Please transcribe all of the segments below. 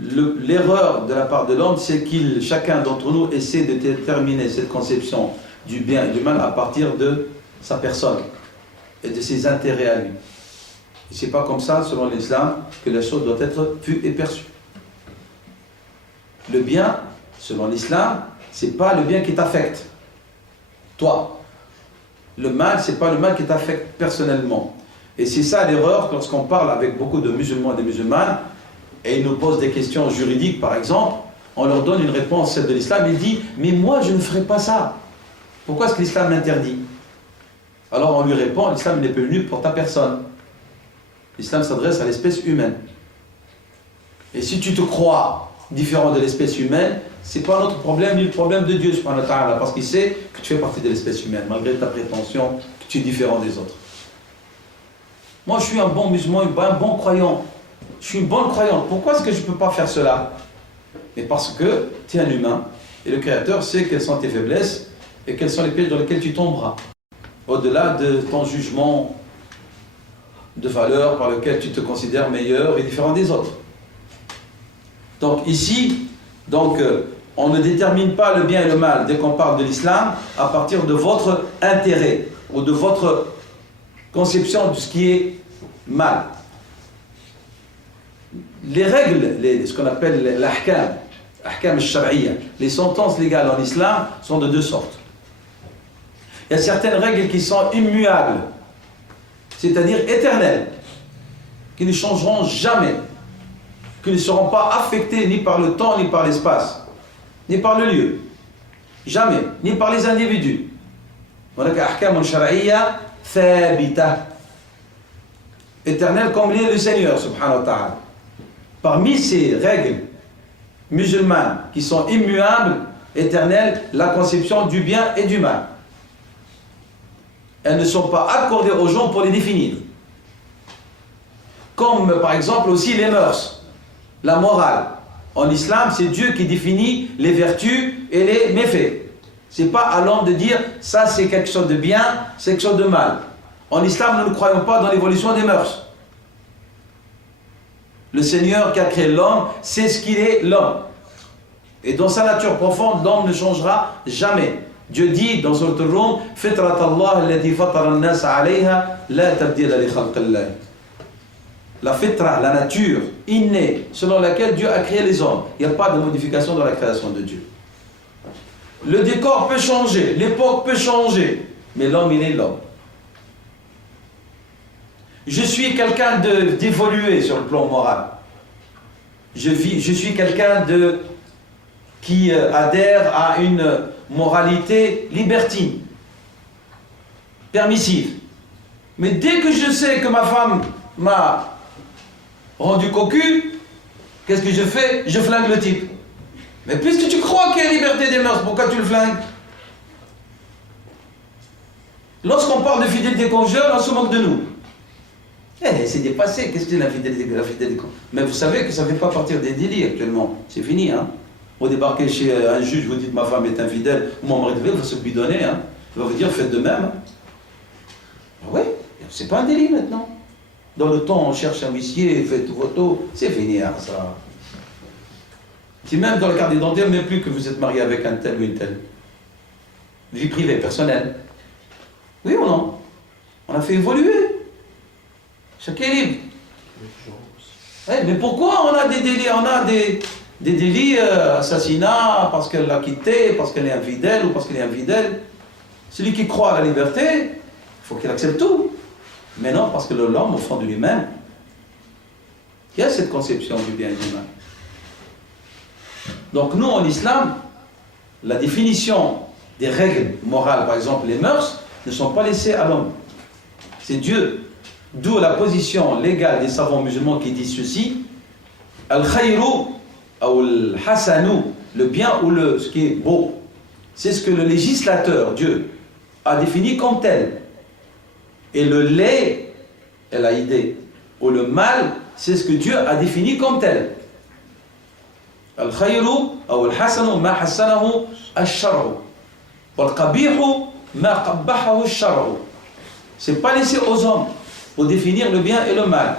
l'erreur de la part de l'homme, c'est chacun d'entre nous essaie de déterminer cette conception du bien et du mal à partir de sa personne et de ses intérêts à lui. Et c'est pas comme ça, selon l'islam, que la chose doit être vue et perçue. Le bien, selon l'islam, c'est pas le bien qui t'affecte, toi. Le mal, c'est pas le mal qui t'affecte personnellement. Et c'est ça l'erreur lorsqu'on parle avec beaucoup de musulmans et de musulmanes, et ils nous posent des questions juridiques, par exemple, on leur donne une réponse, celle de l'islam, ils disent « Mais moi, je ne ferai pas ça. Pourquoi est-ce que l'islam m'interdit ?» Alors on lui répond « L'islam n'est pas venu pour ta personne. L'islam s'adresse à l'espèce humaine. Et si tu te crois différent de l'espèce humaine, c'est pas notre problème, ni le problème de Dieu, subhanahu wa ta'ala, parce qu'il sait que tu fais partie de l'espèce humaine, malgré ta prétention que tu es différent des autres. Moi, je suis un bon musulman, un bon croyant. Je suis une bonne croyante. Pourquoi est-ce que je ne peux pas faire cela? Mais parce que tu es un humain, et le Créateur sait quelles sont tes faiblesses, et quels sont les pièges dans lesquels tu tomberas. Au-delà de ton jugement de valeur par lequel tu te considères meilleur et différent des autres. Donc ici, on ne détermine pas le bien et le mal dès qu'on parle de l'islam à partir de votre intérêt ou de votre conception de ce qui est mal. Les règles, ce qu'on appelle l'ahkam, ahkam al-shar'iyya, les sentences légales en islam sont de deux sortes. Il y a certaines règles qui sont immuables, c'est-à-dire éternelles, qui ne changeront jamais, qui ne seront pas affectées ni par le temps, ni par l'espace, ni par le lieu, jamais, ni par les individus. On a qu'ahkam al-shar'iyya thabita, éternelle comme l'est le Seigneur, subhanahu wa ta'ala. Parmi ces règles musulmanes qui sont immuables, éternelles, la conception du bien et du mal. Elles ne sont pas accordées aux gens pour les définir. Comme par exemple aussi les mœurs, la morale. En islam, c'est Dieu qui définit les vertus et les méfaits. Ce n'est pas à l'homme de dire ça c'est quelque chose de bien, c'est quelque chose de mal. En islam, nous ne croyons pas dans l'évolution des mœurs. Le Seigneur qui a créé l'homme, c'est ce qu'il est l'homme. Et dans sa nature profonde, l'homme ne changera jamais. Dieu dit dans Sourate Ar-Rum, Fitrat Allah allati fatara an-nas 'alayha la tabdila li khalqillah. La fitra, la nature innée, selon laquelle Dieu a créé les hommes. Il n'y a pas de modification dans la création de Dieu. Le décor peut changer, l'époque peut changer, mais l'homme, il est l'homme. Je suis quelqu'un d'évolué sur le plan moral. Je suis quelqu'un qui adhère à une moralité libertine, permissive. Mais dès que je sais que ma femme m'a rendu cocu, qu'est-ce que je fais? Je flingue le type. Mais puisque tu crois qu'il y a liberté des mœurs, pourquoi tu le flingues? Lorsqu'on parle de fidélité conjugale, on se moque de nous. C'est dépassé, qu'est-ce que c'est la fidélité conjugale? Mais vous savez que ça ne fait pas partir des délits actuellement. C'est fini, hein. Vous débarquez chez un juge, vous dites ma femme est infidèle, ou mon mari va se bidonner, hein. Il va vous dire faites de même. Oui, c'est pas un délit maintenant. Dans le temps, on cherche un huissier, faites photo, c'est fini, hein, ça. Si même dans la carte d'identité, même plus que vous êtes marié avec un tel ou une telle. Vie privée, personnelle. Oui ou non? On a fait évoluer. Chacun est libre. Mais pourquoi on a des délits? On a des délits, assassinat, parce qu'elle l'a quitté, parce qu'elle est infidèle ou parce qu'elle est infidèle. Celui qui croit à la liberté, il faut qu'il accepte tout. Mais non, parce que l'homme, au fond de lui-même, il y a cette conception du bien et du mal. Donc nous, en islam, la définition des règles morales, par exemple les mœurs, ne sont pas laissées à l'homme. C'est Dieu. D'où la position légale des savants musulmans qui disent ceci: Al-khayru ou al-hasanu, le bien ou ce qui est beau. C'est ce que le législateur, Dieu, a défini comme tel. Et le laid, L-A-I-D, ou le mal, c'est ce que Dieu a défini comme tel. Al-khayru ou al-hasanu ma hassanahu al-shar'u. Wal-qabihu ma qabbahahu al-shar'u. C'est pas laissé aux hommes pour définir le bien et le mal,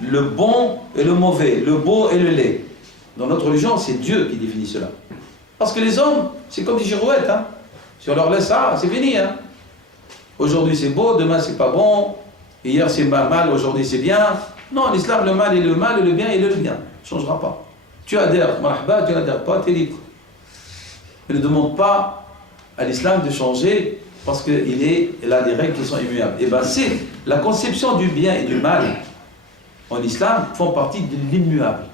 le bon et le mauvais, le beau et le laid. Dans notre religion, c'est Dieu qui définit cela. Parce que les hommes, c'est comme des girouettes. Hein. Si on leur laisse ça, c'est fini. Hein. Aujourd'hui c'est beau, demain c'est pas bon. Hier c'est mal, aujourd'hui c'est bien. Non, en islam, le mal est le mal et le bien est le bien. Ça ne changera pas. Tu adhères, marhaba, tu n'adhères pas, tu es libre. Il ne demande pas à l'islam de changer parce qu'il a des règles qui sont immuables. Et bien c'est la conception du bien et du mal en islam font partie de l'immuable.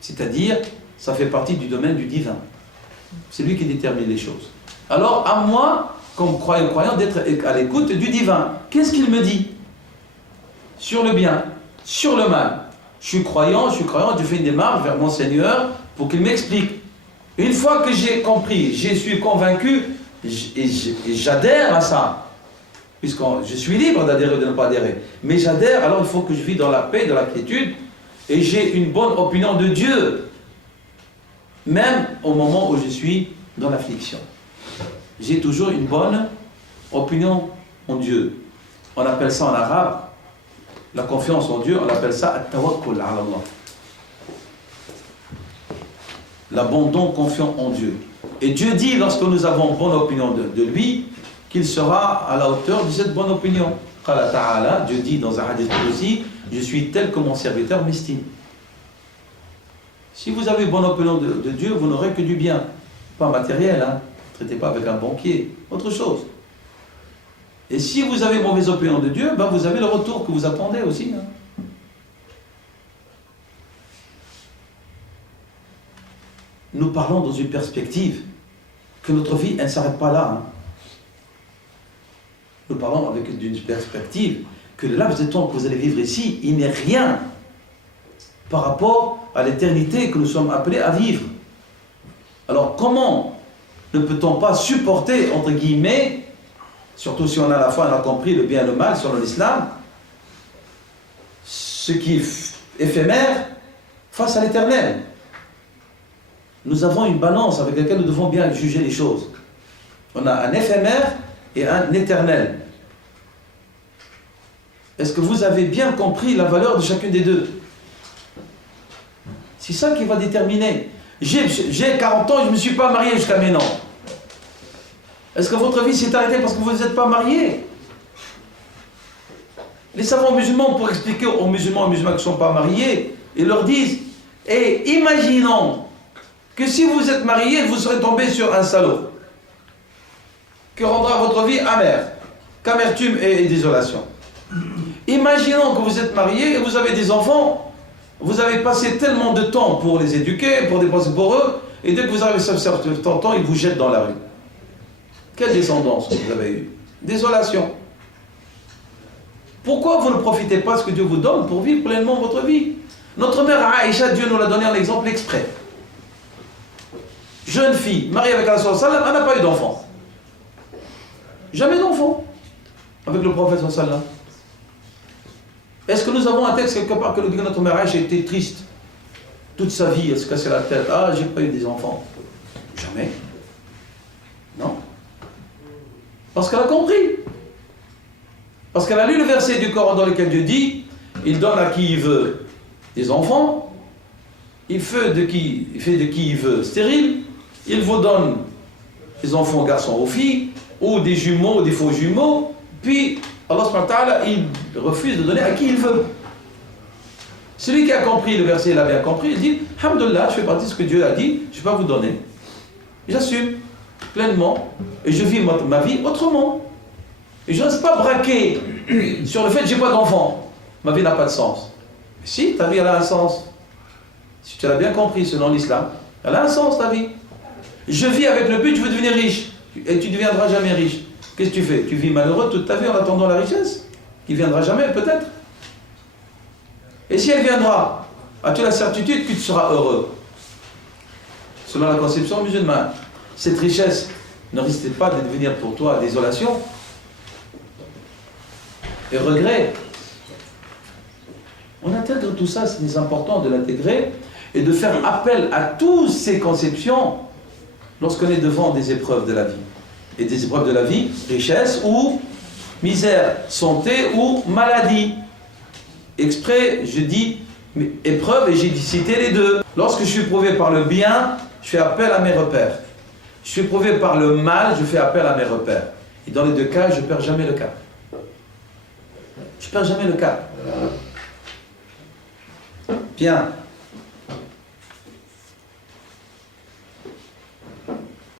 C'est-à-dire, ça fait partie du domaine du divin. C'est lui qui détermine les choses. Alors, à moi, comme croyant, d'être à l'écoute du divin. Qu'est-ce qu'il me dit? Sur le bien, sur le mal. Je suis croyant, je fais une démarche vers mon Seigneur pour qu'il m'explique. Une fois que j'ai compris, je suis convaincu, et j'adhère à ça. Puisque je suis libre d'adhérer ou de ne pas adhérer. Mais j'adhère, alors il faut que je vis dans la paix, dans la quiétude, et j'ai une bonne opinion de Dieu. Même au moment où je suis dans l'affliction. J'ai toujours une bonne opinion en Dieu. On appelle ça en arabe, la confiance en Dieu, on appelle ça at-tawakkul ala Allah. L'abandon confiant en Dieu. Et Dieu dit, lorsque nous avons bonne opinion de lui, qu'il sera à la hauteur de cette bonne opinion. Qala ta'ala, Dieu dit dans un hadith aussi, je suis tel que mon serviteur m'estime. Si vous avez bonne opinion de Dieu, vous n'aurez que du bien. Pas matériel, hein. Ne traitez pas avec un banquier, autre chose. Et si vous avez mauvaise opinion de Dieu, ben vous avez le retour que vous attendez aussi. Hein. Nous parlons dans une perspective que notre vie, elle ne s'arrête pas là. Hein. Nous parlons avec une perspective que le laps de temps que vous allez vivre ici, il n'est rien par rapport à l'éternité que nous sommes appelés à vivre. Alors comment ne peut-on pas supporter, entre guillemets, surtout si on a la foi, on a compris le bien et le mal selon l'islam, ce qui est éphémère face à l'éternel. Nous avons une balance avec laquelle nous devons bien juger les choses. On a un éphémère et un éternel. Est-ce que vous avez bien compris la valeur de chacune des deux? C'est ça qui va déterminer. J'ai 40 ans et je ne me suis pas marié jusqu'à maintenant. Est-ce que votre vie s'est arrêtée parce que vous n'êtes pas marié? Les savants musulmans, pour expliquer aux musulmans qui ne sont pas mariés, ils leur disent, imaginons que si vous êtes marié, vous serez tombé sur un salaud qui rendra votre vie amère, qu'amertume et désolation. Imaginons que vous êtes marié et vous avez des enfants, vous avez passé tellement de temps pour les éduquer, pour dépenser pour eux, et dès que vous avez ce certain temps, ils vous jettent dans la rue. Quelle descendance vous avez eue? Désolation. Pourquoi vous ne profitez pas de ce que Dieu vous donne pour vivre pleinement votre vie? Notre mère Aïcha, Dieu nous l'a donné en exemple exprès. Jeune fille, mariée avec Allah sallallahu alayhi wa sallam, elle n'a pas eu d'enfant. Jamais d'enfant avec le prophète sallallahu alayhi wa sallam. Est-ce que nous avons un texte quelque part que nous dit que notre mère Aïcha était triste toute sa vie, elle se cassait la tête? Ah, j'ai pas eu des enfants. Jamais. Non. Parce qu'elle a compris. Parce qu'elle a lu le verset du Coran dans lequel Dieu dit, il donne à qui il veut des enfants, il fait de qui il veut stérile, il vous donne des enfants garçons ou filles, ou des jumeaux ou des faux jumeaux, puis Allah subhanahu wa ta'ala, il refuse de donner à qui il veut. Celui qui a compris le verset, il a bien compris, il dit, alhamdoulilah, je fais partie de ce que Dieu a dit, je ne vais pas vous donner. J'assume pleinement, et je vis ma vie autrement. Et je ne reste pas braqué sur le fait que je n'ai pas d'enfant. Ma vie n'a pas de sens. Mais si, ta vie elle a un sens. Si tu l'as bien compris selon l'islam, elle a un sens ta vie. Je vis avec le but, je veux devenir riche. Et tu ne deviendras jamais riche. Qu'est-ce que tu fais? Tu vis malheureux toute ta vie en attendant la richesse, qui ne viendra jamais peut-être. Et si elle viendra, as-tu la certitude que tu seras heureux? Selon la conception musulmane, cette richesse ne risque pas de devenir pour toi désolation et regret. On intègre tout ça, c'est important de l'intégrer et de faire appel à toutes ces conceptions lorsqu'on est devant des épreuves de la vie. Et des épreuves de la vie, richesse ou misère, santé ou maladie. Exprès, je dis épreuves et j'ai cité les deux. Lorsque je suis éprouvé par le bien, je fais appel à mes repères. Je suis éprouvé par le mal, je fais appel à mes repères. Et dans les deux cas, je ne perds jamais le cap. Je ne perds jamais le cap. Bien.